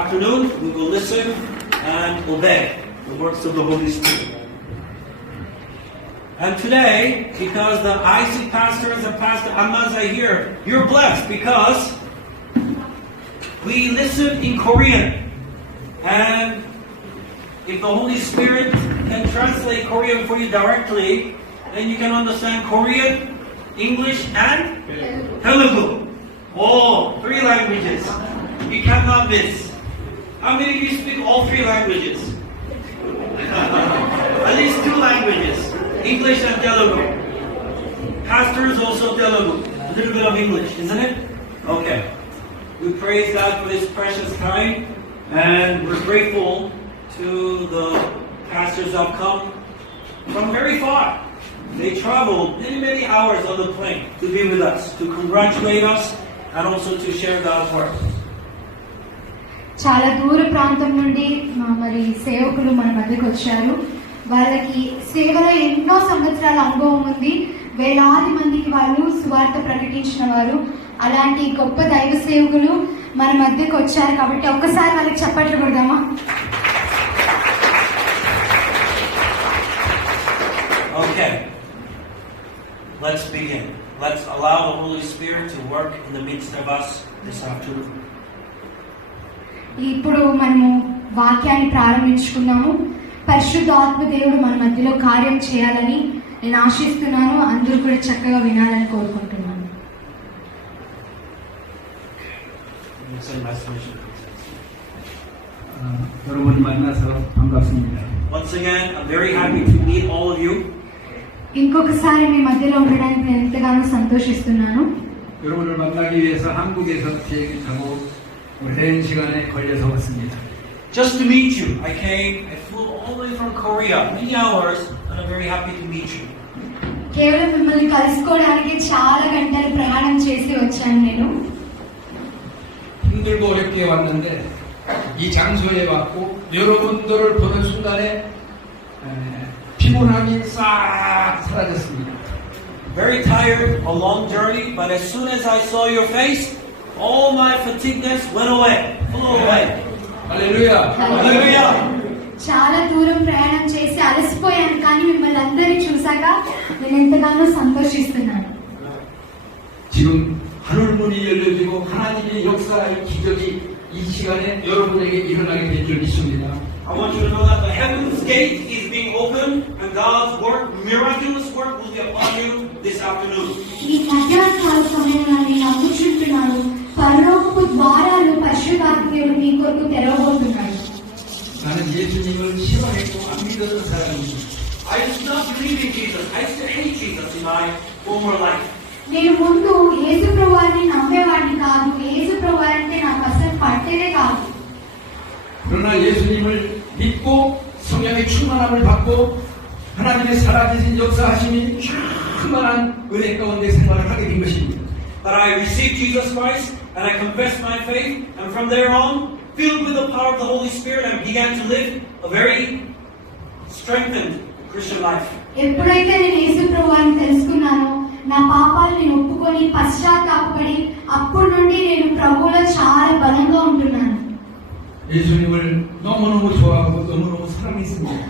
Afternoon, we will listen and obey the works of the Holy Spirit. And today, because the IC pastors and Pastor Amaz are here, you're blessed because we listen in Korean. And if the Holy Spirit can translate Korean for you directly, then you can understand Korean, English, and Telugu. All three languages. You cannot miss. How many of you speak all three languages? At least two languages. English and Telugu. Pastors also Telugu. A little bit of English, isn't it? Okay. We praise God for this precious time. And we're grateful to the pastors who have come from very far. They traveled many hours on the plane to be with us, to congratulate us, and also to share God's word. చాలా దూర ప్రాంతం నుండి మరి సేవకులు మన మధ్యకు వచ్చారు. వాళ్ళకి సేవలో ఎన్నో సంవత్సరాల అనుభవం ఉంది. వేలాది మందికి వాళ్ళు సువార్త ప్రకటించిన వారు. అలాంటి గొప్ప దైవ సేవకులు మన మధ్యకు వచ్చారు కాబట్టి ఒక్కసారి వాళ్ళకి చప్పట్లు కొడదామా? Okay. Let's begin. Let's allow the Holy Spirit to work in the midst of us this afternoon. ఇప్పుడు మనము వాక్యాన్ని ప్రారంభించుకున్నాము. పరిశుద్ధాత్మ దేవుడు మన మధ్యలో కార్యం చేయాలని నేను ఆశిస్తున్నాను. అందరూ కూడా చక్కగా వినాలని కోరుకుంటున్నాను. 여러분 만나서 반갑습니다. Once again, I'm very happy to meet all of you. ఇంకొకసారి మీ మధ్యలో ఉండడానికి నేను ఎంతగానో సంతోషిస్తున్నాను. 여러분을 만나기 위해서 한국에서 비행기 타고 오랜 시간에 걸려서 왔습니다. Just to meet you, I flew all the way from Korea, many hours, and I'm very happy to meet you. కేవలం మిమ్మల్ని కలుసుకోవడానికి చాలా గంటలు ప్రయాణం చేసి వచ్చాను నేను. 힘들고 어렵게 왔는데 이 장소에 왔고 여러분들을 보는 순간에 피곤함이 싹 사라졌습니다. Very tired, a long journey, but as soon as I saw your face, all my fatigueness went away, flew away. 할렐루야. Hallelujah. చాలా దూరం ప్రయాణం చేసి అలసిపోయాను, కానీ మిమ్మల్ని అందరినీ చూసాక నేను ఎంతగానో సంతోషిస్తున్నాను. 지금 하늘문이 열려지고 하나님의 역사의 기적이 이 시간에 여러분에게 일어나게 될 줄 믿습니다. I want you to know that the heaven's gate is being opened and God's work, miraculous work, will be upon you this afternoon. ఈ మధ్యాహ్న సమయంలో నేను నమ్ముచుంటున్నాను, పరలోకపు ద్వారాలు పరిశుద్ధాత్మడు మీ కొరకు తెరవబోతున్నాడు. 나는 예수님을 싫어했고 안 믿었던 사람입니다. I used to not believe in Jesus. I used to hate Jesus in my former life. నేను ముందు యేసు ప్రభువారిని నమ్మేవాడిని కాదు. యేసు ప్రభువారు అంటే నాకు అసలు పట్టేదే కాదు. 그러나 예수님을 믿고 성령의 충만함을 받고 하나님의 살아계신 역사하심이 충만한 은혜 가운데 생활을 하게 된 것입니다. But I received Jesus Christ and I confessed my faith, and from there on, filled with the power of the Holy Spirit, I began to live a very strengthened Christian life. ఎప్పుడైతే నేను యేసు ప్రభువారిని తెలుసుకున్నానో, నా పాపాలను నేను ఒప్పుకొని పశ్చాత్తాపపడి అప్పటి నుండి నేను ప్రభువులో చాలా బలంగా ఉంటున్నాను. 예수님을 너무너무 좋아하고 너무너무 사랑했습니다.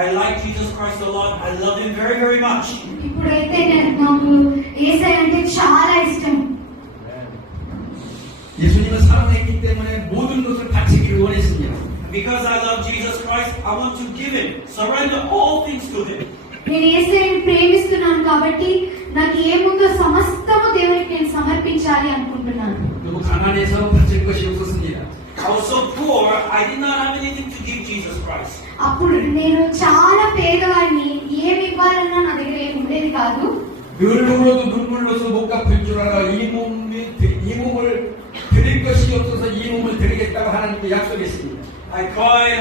I like Jesus Christ a lot. I love Him very much. ఇప్పుడైతే నాకు యేసయ్య అంటే చాలా ఇష్టం. 예수님을 사랑했기 때문에 모든 것을 바치기를 원했습니다. Because I love Jesus Christ, I want to give Him, surrender all things to Him. నేను యేసయ్యని ప్రేమిస్తున్నాను కాబట్టి నాకు ఏముందో సమస్తము దేవునికి నేను సమర్పించాలి అనుకుంటున్నాను. 너무 가난해서 바칠 것이 없었습니다. I was so poor, I did not have anything to give Jesus Christ. అప్పుడు నేను చాలా పేదవాడిని, ఏమి ఇవ్వాలన్నా నా దగ్గర ఏమి ఉండేది కాదు. 늘 울어도 눈물로서 못 갚을 줄 알아 이 몸을 드릴 것이 없어서 이 몸을 드리겠다고 하나님께 약속했습니다. I cried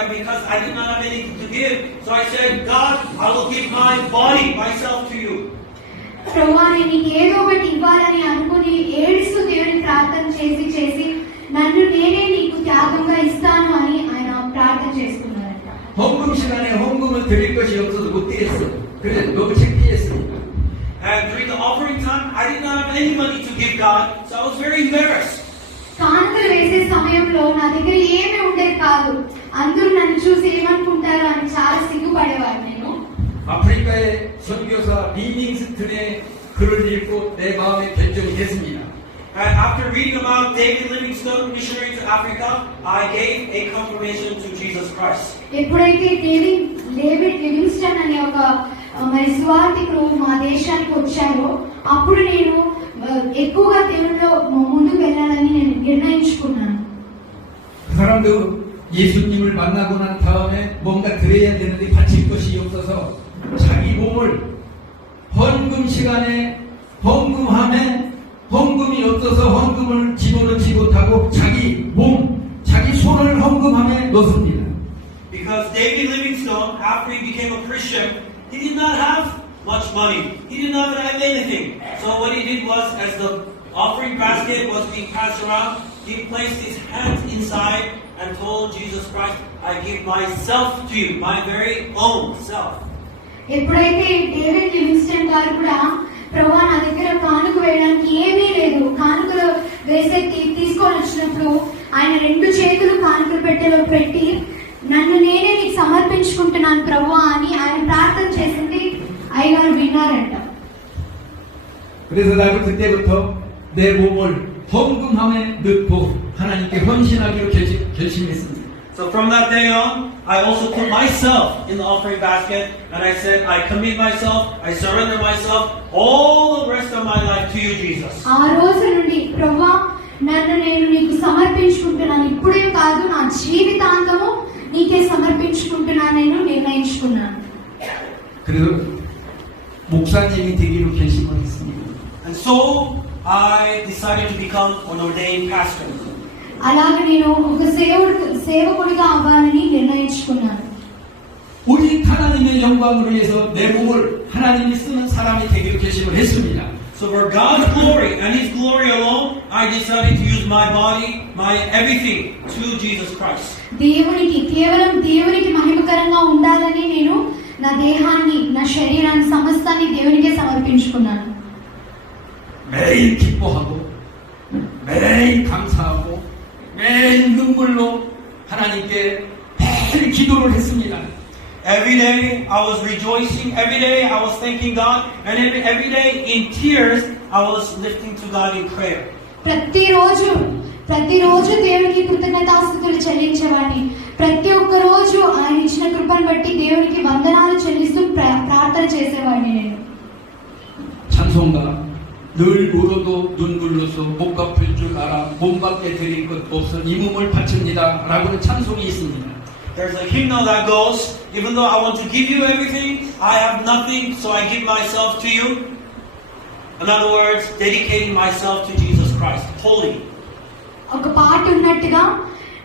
and because I did not have anything to give, so I said, God, I will give my body, myself to you. ప్రభువా, నీకు ఏదో ఒకటి ఇవ్వాలని అనుకుని ఏడుస్తూ దేవుని ప్రార్థన చేసి నన్ను నేనే నీకు త్యాగంగా ఇస్తాను అని ఆయన ప్రార్థన చేసుకున్నారంట. 헌금 시간에 헌금을 드릴 것이 없어서 못 드렸어요. 그래서 너무 창피했습니다. And during the offering time, I did not have any money to give God, so I was very embarrassed. కానుకలు వేసే సమయంలో నా దగ్గర ఏమీ ఉండేది కాదు. అందరూ నన్ను చూసి ఏమనుకుంటారు అని చాలా సిగ్గుపడేవారు నేను. 아프리카의 선교사 리밍스턴의 글을 읽고 내 마음에 결정이 됐습니다. And after reading about David Livingstone, missionary to Africa, I gave a confirmation to Jesus Christ. ఎప్పుడైతే డేవిడ్ లివింగ్స్టన్ అనే ఒక మరి సువార్థికుడు మా దేశానికి వచ్చారో అప్పుడు నేను ఎక్కువగా దేవునిలో ముందుకు వెళ్ళాలని నేను నిర్ణయించుకున్నాను. 그 사람도 예수님을 만나고 난 다음에 뭔가 드려야 되는데 바칠 것이 없어서 자기 몸을 헌금 시간에 헌금함에 헌금이 없어서 헌금을 집어넣지 못하고 자기 몸, 자기 손을 헌금함에 넣습니다. Because David Livingstone, after he became a Christian, he did not have much money. He did not have anything. So what he did was, as the offering basket was being passed around, he placed his hands inside and told Jesus Christ, I give myself to you, my very own self. ఎప్పుడైతే David Livingstone గారు కూడా ప్రభువా నా దగ్గర కానుక వేయడానికి ఏమీ లేదు, కానుకలు వేసే తీసుకొని వచ్చినప్పుడు ఆయన 2 చేతులు కానుకలు పెట్టెలో పెట్టి నన్ను నేనే నీకు సమర్పించుకుంటున్నాను ప్రభువా అని ఆయన ప్రార్థన చేసింది అయ్యగారు విన్నారంట. 그래서 나도 그때부터 내 몸을 헌금함에 넣고 하나님께 헌신하기로 결심했습니다. So from that day on, I also put myself in the offering basket and I said, I commit myself, I surrender myself, all the rest of my life to you, Jesus. ఆ రోజు నుండి ప్రభువా నన్ను నేను నీకు సమర్పించుకుంటున్నాను, ఇప్పుడే కాదు నా జీవితాంతము నీకే సమర్పించుకుంటున్నాను నేను నిర్ణయించుకున్నాను. 그래서 목사님이 되기로 결심을 했습니다. And so I decided to become an ordained pastor. అలాగే నేను ఒక సేవకుడిగా అవ్వాలని నిర్ణయించుకున్నాను. 오직 하나님의 영광을 위해서 내 몸을 하나님이 쓰는 사람이 되기로 결심을 했습니다. So for God's glory and His glory alone, I decided to use my body, my everything to Jesus Christ. కేవలం దేవునికి మహిమకరంగా ఉండాలని నేను నా దేహాన్ని, నా శరీరాన్ని, సమస్తాన్ని దేవునికే సమర్పించుకున్నాను. 매일 기뻐하고 매일 감사하고 매일 눈물로 하나님께 매일 기도를 했습니다. Every day I was rejoicing, every day I was thanking God, and every day in tears I was lifting to God in prayer. ప్రతిరోజు దేవునికి కృతజ్ఞతాస్తుతులు చెల్లించేవాడిని. ప్రతి ఒక్క రోజు ఆయన ఇచ్చిన కృపను బట్టి దేవునికి వందనాలు చెల్లిస్తూ ప్రార్థన చేసేవాడిని నేను. 찬송가 늘 울어도 눈물로서 못 갚을 줄 알아 몸밖에 드릴 것 없어 이 몸을 바칩니다 라고는 찬송이 있습니다. There's a hymnal that goes, even though I want to give you everything, I have nothing, so I give myself to you. In other words, dedicating myself to Jesus Christ, wholly. ఒక పాట ఉన్నట్టుగా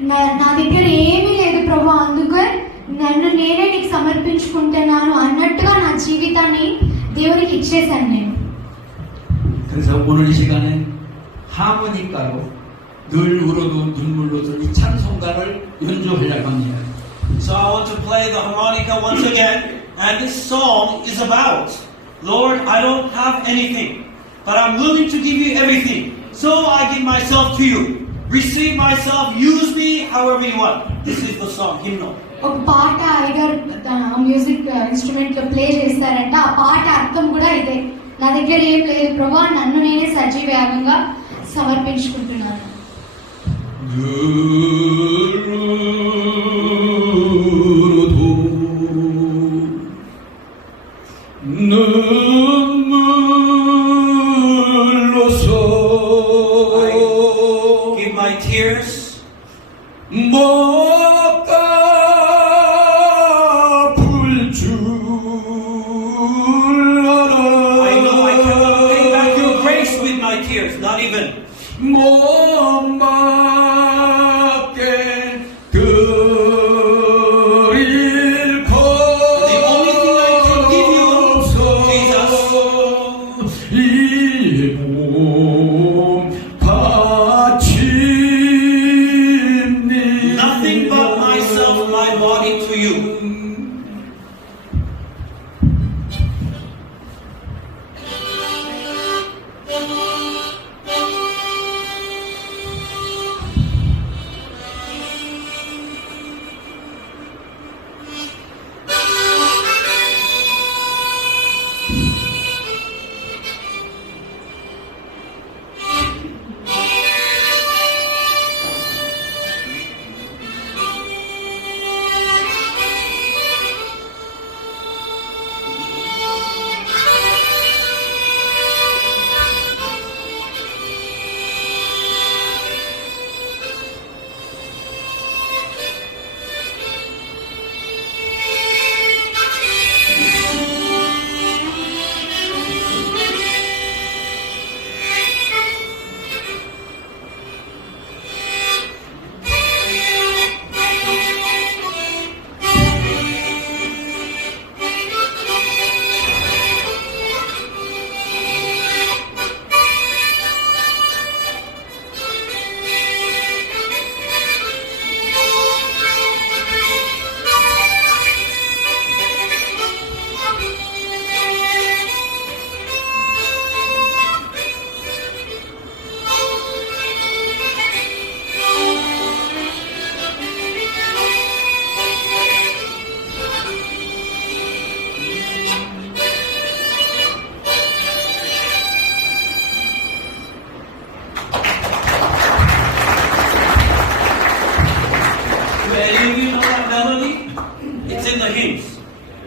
నా దగ్గర ఏమీ లేదు ప్రభు, అందుకే నన్ను నేనే నీకు సమర్పించుకుంటున్నాను అన్నట్టుగా నా జీవితాన్ని దేవునికి ఇచ్చేశాను నేను. 그래서 오늘 이 시간에 하모니카로 늘 울어도 눈물로서 이 찬송가를 연주하려고 합니다. So I want to play the harmonica once again, and this song is about, Lord, I don't have anything, but I'm willing to give you everything. So I give myself to you. Receive myself, use me however you want. This is the song, hymnal. ఒక పాట అయ్యగారు music instrument లో ప్లే చేస్తారంట. ఆ పాట అర్థం కూడా ఇదే, నా దగ్గర ఏం లేదు ప్రభా, నన్ను నేనే సజీవయాగంగా సమర్పించుకుంటున్నాను. 눈물로서 I give my tears. 못 갚을 줄 알아. I know I cannot pay back your grace with my tears, not even. 몸밖에 드릴 것 없어 이 몸 바칩니다. Nothing but myself, my body to you.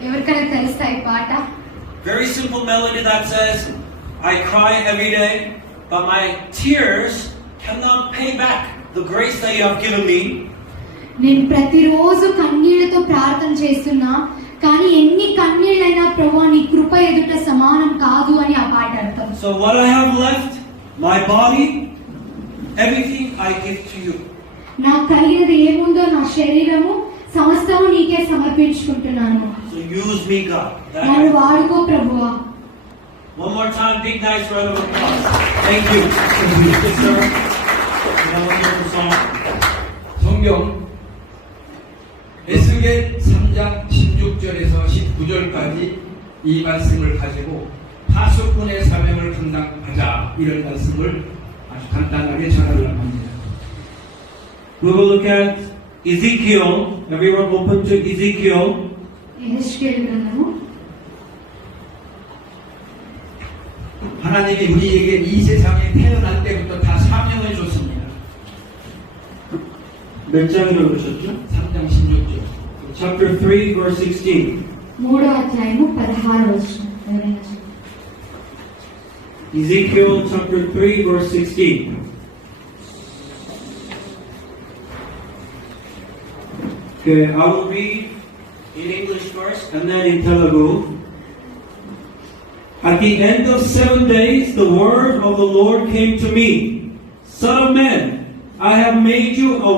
ఎవరికైనా తెలుస్తా ఈ పాట? Very simple melody that says, I cry every day, but my tears cannot pay back the grace that you have given me. నేను ప్రతిరోజు కన్నీళ్లతో ప్రార్థన చేస్తున్నా, కానీ ఎన్ని కన్నీళ్ళైనా ప్రభువా నీ కృప ఎదుట సమానం కాదు అని ఆ పాట అర్థం. So what I have left, my body, everything I give to you. నాకు కలిగినది ఏముందో నా శరీరము సమస్తము నీకే సమర్పించుకుంటున్నాను. So use me, God. నన్ను వాడుకో ప్రభువా. One more time, big nice round of applause. Thank you. Yes, sir. That was your song. 성경 에스겔 3장 16절에서 19절까지 이 말씀을 가지고 파수꾼의 사명을 감당하자 이런 말씀을 아주 간단하게 전하려고 합니다. We will look at Ezekiel. Everyone open to Ezekiel. యెహెజ్కేలు గ్రంథము. 하나님이 우리에게 이 세상에 태어날 때부터 다 사명을 줬습니다. 몇 장이라고 그러셨죠? 3장 16절. Chapter 3, verse 16. 3వ అధ్యాయము 16వ వచనం. ఎవరైనా చదవండి. Ezekiel chapter 3, verse 16. Okay, I will read in English first and then in Telugu. At the end of 7 days, the word of the Lord came to me. Son of man, I have made you a